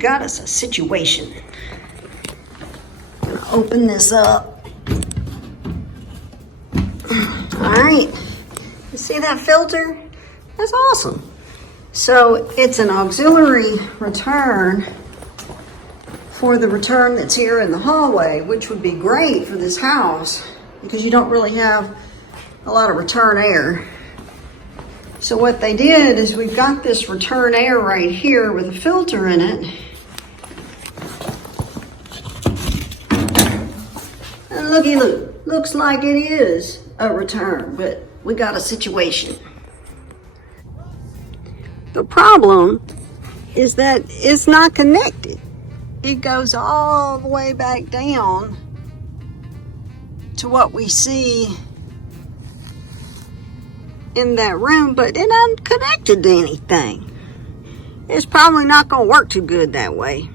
got us a situation. Gonna open this up. All right, you see that filter? That's awesome. So it's an auxiliary return for the return that's here in the hallway, which would be great for this house because you don't really have a lot of return air. So what they did is we've got this return air right here with a filter in it. And looky, look, looks like it is a return, but we got a situation. The problem is that it's not connected. It goes all the way back down to what we see in that room, but it ain't connected to anything. It's probably not going to work too good that way.